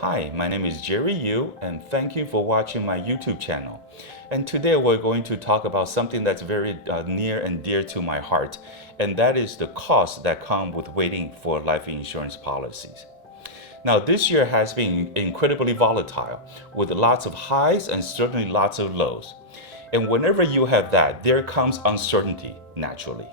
Hi, my name is Jerry Yu, and thank you for watching my YouTube channel. And today we're going to talk about something that's very near and dear to my heart, and that is the costs that come with waiting for life insurance policies. Now, this year has been incredibly volatile, with lots of highs and certainly lots of lows. And whenever you have that, there comes uncertainty, naturally.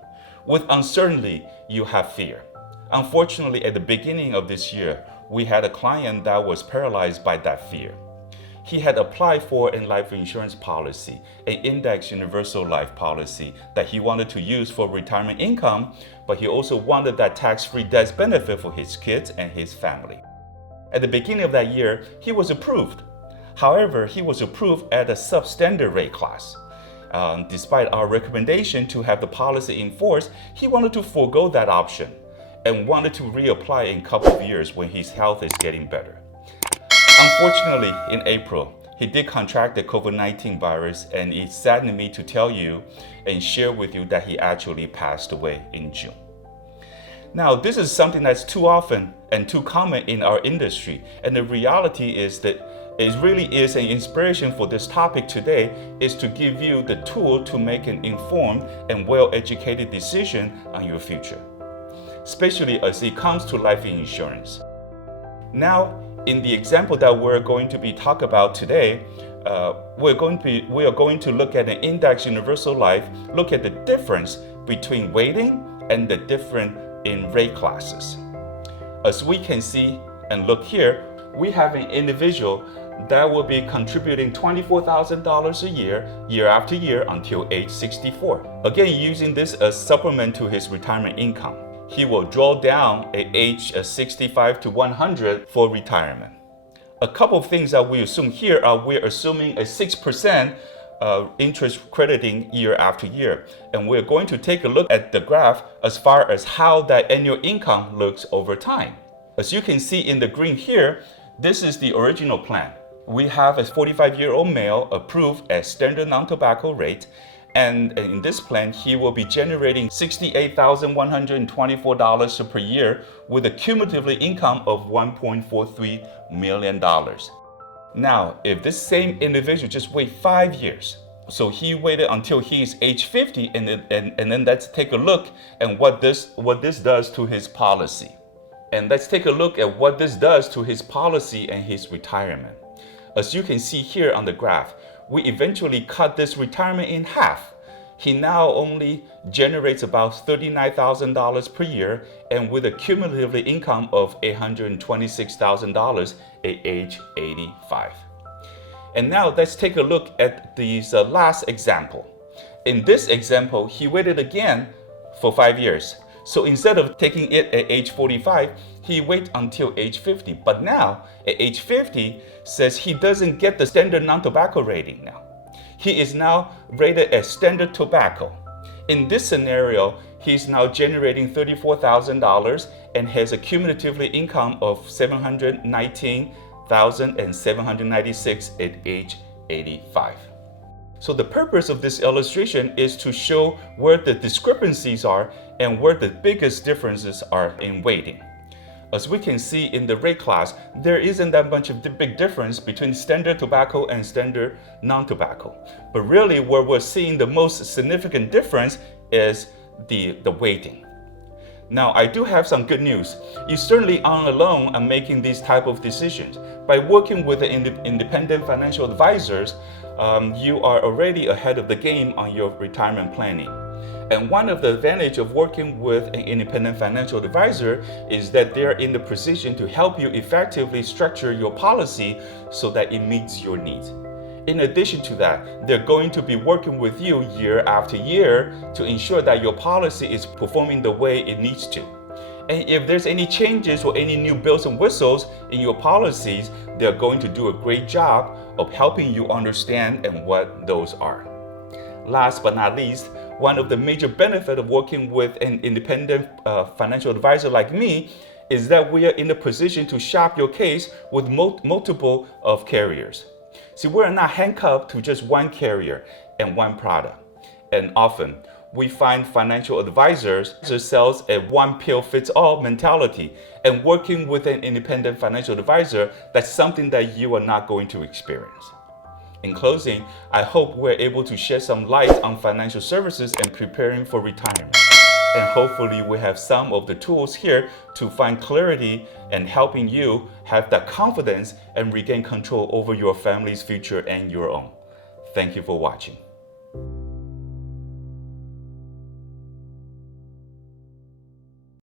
With uncertainty, you have fear. Unfortunately, at the beginning of this year, we had a client that was paralyzed by that fear. He had applied for a life insurance policy, an index universal life policy that he wanted to use for retirement income, but he also wanted that tax-free death benefit for his kids and his family. At the beginning of that year, he was approved. However, he was approved at a substandard rate class. Despite our recommendation to have the policy in force, he wanted to forego that option and wanted to reapply in a couple of years when his health is getting better. Unfortunately, in April, he did contract the COVID-19 virus, and it saddened me to tell you and share with you that he actually passed away in June. Now, this is something that's too often and too common in our industry, and the reality is that it really is an inspiration for this topic today is to give you the tool to make an informed and well-educated decision on your future, especially as it comes to life insurance. Now, in the example that we're going to be talking about today, we are going to look at an index universal life, look at the difference between waiting and the different in rate classes. As we can see and look here, we have an individual that will be contributing $24,000 a year after year until age 64. Again, using this as supplement to his retirement income. He will draw down at age 65 to 100 for retirement. A couple of things that we assume here are we're assuming a 6% interest crediting year after year. And we're going to take a look at the graph as far as how that annual income looks over time. As you can see in the green here, this is the original plan. We have a 45-year-old male approved at standard non-tobacco rate. And in this plan, he will be generating $68,124 per year with a cumulatively income of $1.43 million. Now, if this same individual just wait 5 years, so he waited until he's age 50, and then let's take a look at what this does to his policy. And let's take a look at what this does to his policy and his retirement. As you can see here on the graph, we eventually cut this retirement in half. He now only generates about $39,000 per year, and with a cumulative income of $826,000 at age 85. And now let's take a look at this last example. In this example, he waited again for 5 years. So instead of taking it at age 45, he waited until age 50. But now, at age 50, says he doesn't get the standard non-tobacco rating now. He is now rated as standard tobacco. In this scenario, he's now generating $34,000 and has a cumulatively income of $719,796 at age 85. So the purpose of this illustration is to show where the discrepancies are and where the biggest differences are in waiting. As we can see in the rate class, there isn't that much of the big difference between standard tobacco and standard non-tobacco. But really where we're seeing the most significant difference is the waiting. Now, I do have some good news. You certainly aren't alone on making these type of decisions. By working with the independent financial advisors, you are already ahead of the game on your retirement planning. And one of the advantages of working with an independent financial advisor is that they're in the position to help you effectively structure your policy so that it meets your needs. In addition to that, they're going to be working with you year after year to ensure that your policy is performing the way it needs to. And if there's any changes or any new bells and whistles in your policies, they're going to do a great job of helping you understand and what those are. Last but not least, one of the major benefits of working with an independent financial advisor like me is that we are in a position to shop your case with multiple of carriers. See, we're not handcuffed to just one carrier and one product. And often, we find financial advisors who sells a one-pill-fits-all mentality. And working with an independent financial advisor, that's something that you are not going to experience. In closing, I hope we're able to shed some light on financial services and preparing for retirement. And hopefully we have some of the tools here to find clarity and helping you have that confidence and regain control over your family's future and your own. Thank you for watching.